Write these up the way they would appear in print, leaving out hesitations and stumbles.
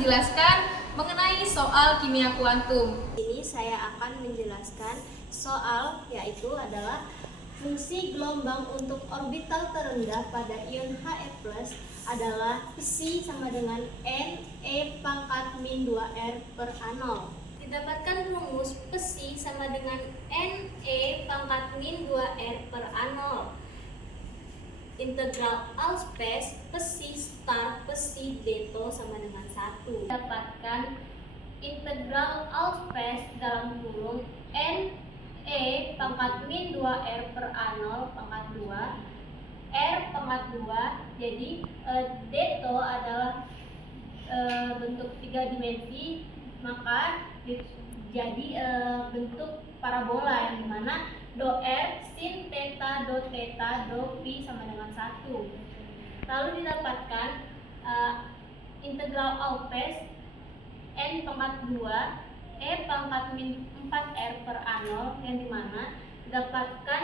menjelaskan mengenai soal kimia kuantum. Ini saya akan menjelaskan soal yaitu adalah fungsi gelombang untuk orbital terendah pada ion He+ adalah psi sama dengan Ne pangkat min 2R per A0. Didapatkan rumus psi sama dengan Ne pangkat min 2R per A0. Integral all space psi star psi beto sama dengan 1. Dapatkan integral all space dalam kurung Ne pangkat min 2R per A0 pangkat 2 R pangkat 2. Jadi beto adalah bentuk 3 dimensi, maka jadi bentuk parabola yang dimana do R sin theta do theta do pi sama dengan 1. Lalu didapatkan integral all space N pangkat 2 E pangkat min 4R per A0 yang dimana didapatkan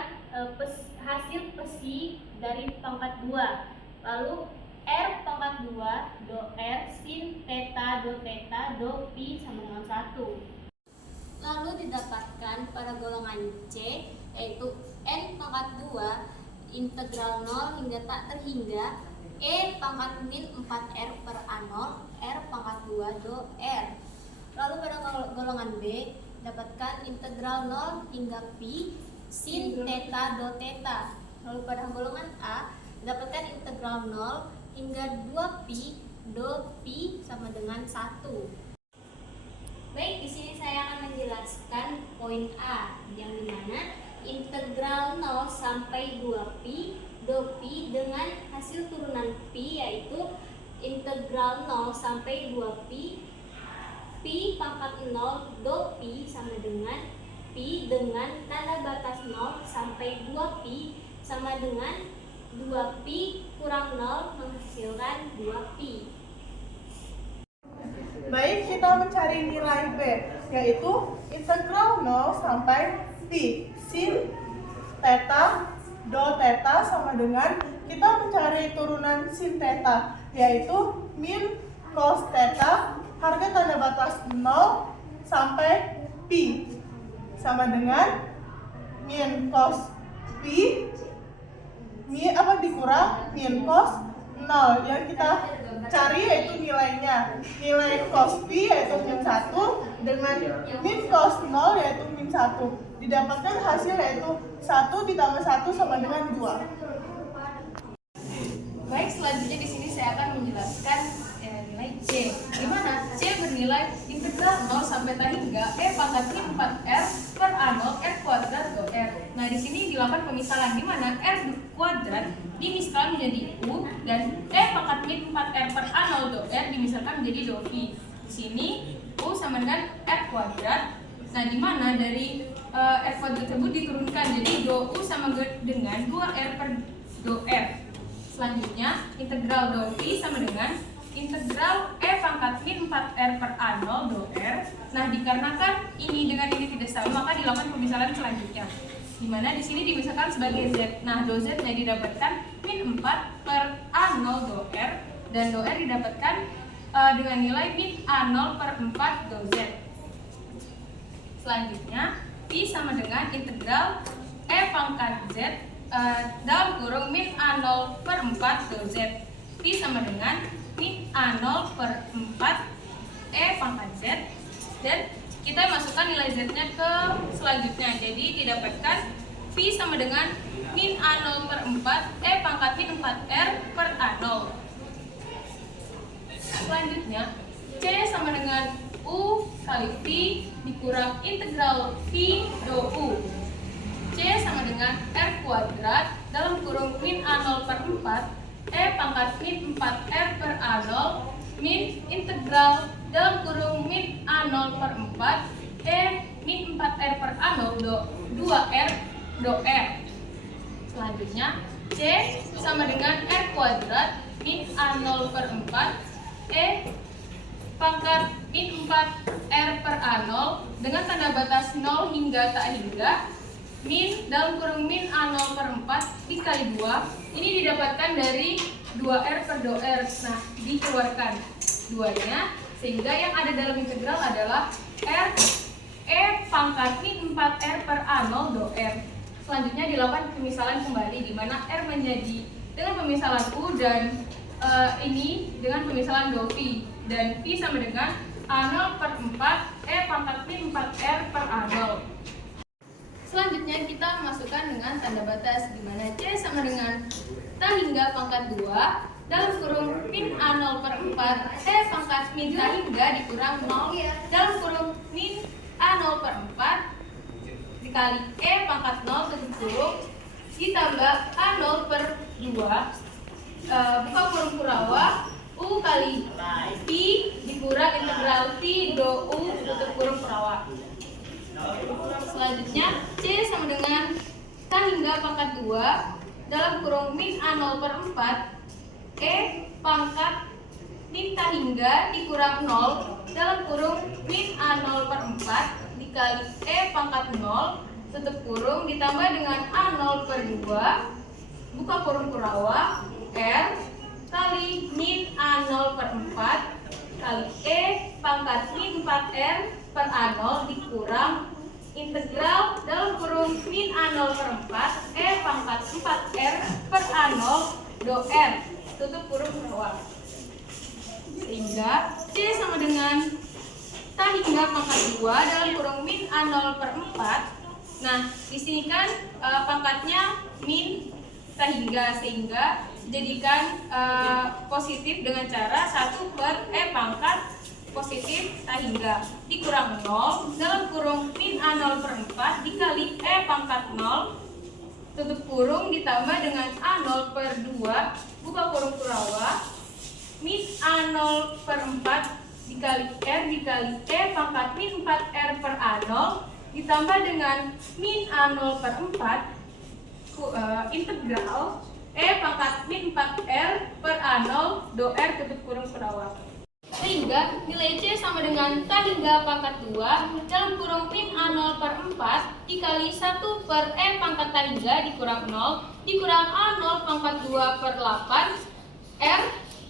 hasil psi dari pangkat 2. Lalu R pangkat 2 do R sin theta do theta do pi sama dengan 1. Lalu didapatkan pada golongan C yaitu N pangkat 2 integral 0 hingga tak terhingga E pangkat min 4R per A0 R pangkat 2 do R. Lalu pada golongan B dapatkan integral 0 hingga pi sin theta do theta. Lalu pada golongan A dapatkan integral 0 hingga 2 pi do pi sama dengan 1. Baik, di sini saya akan menjelaskan poin A yang dimana integral 0 sampai 2 pi do pi dengan hasil turunan pi yaitu integral 0 sampai 2 pi pi pangkat 0 do pi sama dengan pi dengan tanda batas 0 sampai 2 pi sama dengan 2 pi kurang 0 menghasilkan 2 pi. Baik, kita mencari nilai B, yaitu integral 0 sampai pi sin theta do theta sama dengan kita mencari turunan sin theta, yaitu min cos theta harga tanda batas 0 sampai pi sama dengan min cos pi dikurang min cos 0 yang kita cari yaitu nilainya. Nilai cos pi yaitu min 1 dengan min cos 0 yaitu min 1. Didapatkan hasil yaitu 1 ditambah 1 sama dengan 2. Baik, selanjutnya di sini saya akan menjelaskan nilai C. Di mana C bernilai integral 0 sampai tak hingga E pangkat min 4R per A0 R kuadrat do R. Nah, di sini dilakukan pemisahan di mana R kuadrat dimisalkan menjadi U dan E pangkat min 4R per A0 do R dimisalkan menjadi do pi. Di sini U sama dengan R kuadrat. Nah, di mana dari R kuadrat tersebut diturunkan jadi do U sama dengan 2R per do R. Selanjutnya integral do pi sama dengan integral E pangkat min 4R per A0 do R. Nah, dikarenakan ini dengan ini tidak sama, maka dilakukan pemisahan selanjutnya. Di mana di sini dimisalkan sebagai Z. Nah, do Z nya didapatkan min 4 per A0 do R dan do R didapatkan dengan nilai min A0 per 4 do Z. Selanjutnya, pi sama dengan integral E pangkat Z dalam kurung min A0 per 4 do Z. Pi sama dengan min A0 per 4 E pangkat Z. Dan kita masukkan nilai Z-nya ke selanjutnya. Jadi didapatkan pi sama dengan min A0 per 4 E pangkat min 4R per A0. Selanjutnya, C sama dengan U kali pi dikurang integral pi do U. C sama dengan R kuadrat dalam kurung min A0 per 4 E pangkat min 4R per A0 min integral dalam kurung min A0 per 4 E min 4R per A0 do 2R do R. Selanjutnya, C sama dengan R kuadrat min A0 per 4 E pangkat min 4R per A0 dengan tanda batas 0 hingga tak hingga min dalam kurung min A0 per 4 dikali 2. Ini didapatkan dari 2R per do R. Nah, dikeluarkan 2-nya Sehingga yang ada dalam integral adalah R E pangkat min 4R per A0 do R. Selanjutnya dilakukan pemisalan kembali, di mana R menjadi dengan pemisalan U dan ini dengan pemisalan do phi. Dan phi sama dengan A0 per 4 E pangkat min 4R per A0. Selanjutnya kita masukkan dengan tanda batas, di mana C sama dengan T hingga pangkat 2 dalam kurung min A0 per 4 E pangkat min T hingga dikurang 0 dalam kurung min A0 per 4 dikali E pangkat 0 tutup kurung ditambah A0 per 2 buka kurung kurawa U kali Pi dikurang integral Pi do U tutup kurung kurawa. Selanjutnya C sama dengan K hingga pangkat 2 dalam kurung min A0 per 4 E pangkat min T hingga dikurang 0 dalam kurung min A0 per 4 dikali E pangkat 0 tutup kurung ditambah dengan A0 per 2 buka kurung kurawa R kali min A0 per 4 kali E pangkat min 4R per A0 dikurang integral dalam kurung min A0 per 4 E pangkat 4R per A0 do R tutup kurung kurawa. Sehingga C sama dengan T hingga pangkat 2 dalam kurung min A0 per 4. Nah, di sini kan pangkatnya min T hingga, sehingga jadikan positif dengan cara 1 per E pangkat positif T hingga dikurang 0 dalam kurung min A0 per 4 dikali E pangkat 0 tutup kurung ditambah dengan A0 per 2 buka kurung kurawa min A0 per 4 dikali R dikali E pangkat min 4R per A0 ditambah dengan min A0 per 4 integral E pangkat min 4R per A0 do R tutup kurung kurawa. Sehingga nilai C sama dengan T hingga pangkat 2 dalam kurung min A0 per 4 dikali 1 per E pangkat T hingga dikurang 0 dikurang A0 pangkat 2 per 8 R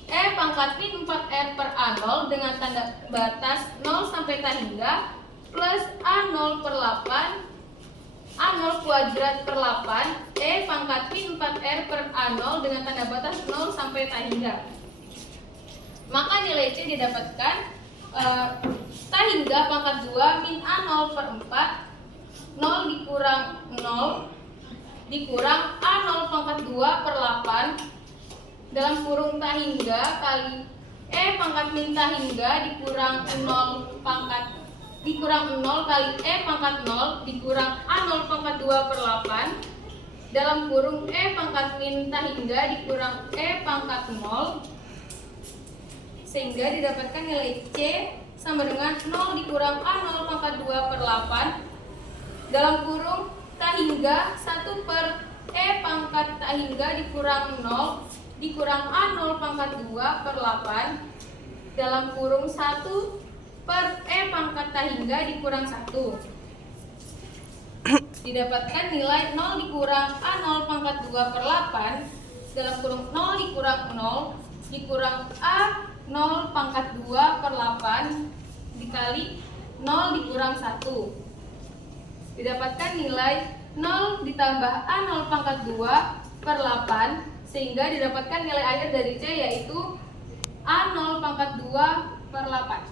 E pangkat min 4R per A0 dengan tanda batas 0 sampai T hingga plus A0 per 8 A0 kuadrat per 8 E pangkat min 4R per A0 dengan tanda batas 0 sampai T hingga. Maka nilai C didapatkan T hingga pangkat 2 min A0 per 4 0 dikurang 0 dikurang A0 pangkat 2 per 8 dalam kurung T hingga kali E pangkat min T hingga dikurang 0 pangkat dikurang 0 kali E pangkat 0 dikurang A0 pangkat 2 per 8 dalam kurung E pangkat min T hingga dikurang E pangkat 0 sehingga didapatkan nilai C sama dengan 0 dikurang A0 pangkat 2 per 8 dalam kurung T hingga 1 per E pangkat T hingga dikurang 0 dikurang A0 pangkat 2 per 8 dalam kurung 1 per E pangkat T hingga dikurang 1. Didapatkan nilai 0 dikurang A0 pangkat 2 per 8 dalam kurung 0 dikurang 0 dikurang A0 pangkat 2 per 8 dikali 0 dikurang 1. Didapatkan nilai 0 ditambah A0 pangkat 2 per 8 sehingga didapatkan nilai akhir dari C yaitu A0 pangkat 2 per 8.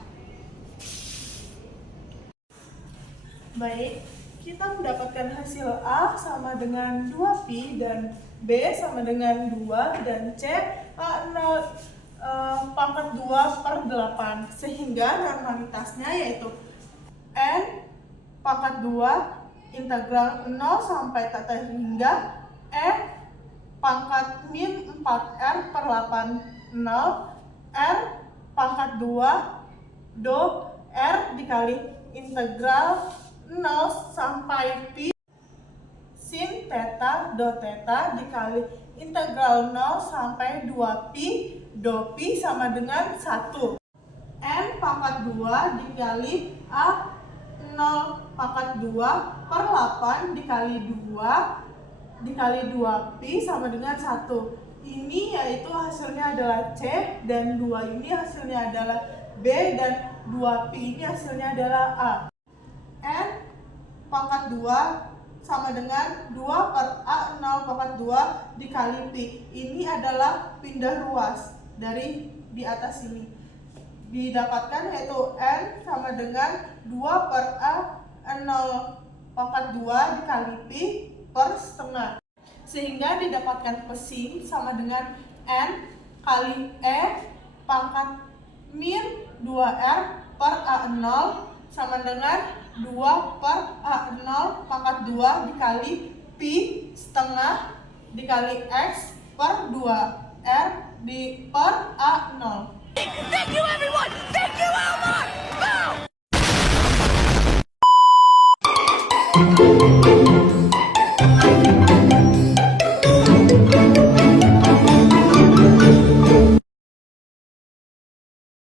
Baik, kita mendapatkan hasil A sama dengan 2pi dan B sama dengan 2 dan C A0 pangkat 2 per 8 sehingga normalitasnya yaitu N pangkat 2 integral 0 sampai T hingga E pangkat min 4R per 8 0 R pangkat 2 do R dikali integral 0 sampai pi sin theta do theta dikali integral 0 sampai 2pi do pi sama dengan 1 N pangkat 2 dikali A 0 pangkat 2 per 8 dikali 2 dikali 2pi sama dengan 1. Ini yaitu hasilnya adalah C dan 2 ini hasilnya adalah B dan 2Pi ini hasilnya adalah A. N pangkat 2 sama dengan 2 per A0 pangkat 2 dikali Pi. Ini adalah pindah ruas dari di atas ini. Didapatkan yaitu N sama dengan 2 per A0 pangkat 2 dikali Pi per setengah. Sehingga didapatkan pesing sama dengan N kali E pangkat min 2R per A0 sama dengan 2 per A0 pangkat 2 dikali Pi setengah dikali X per 2R di per A0. Thank you everyone! Thank you Elmore! Go!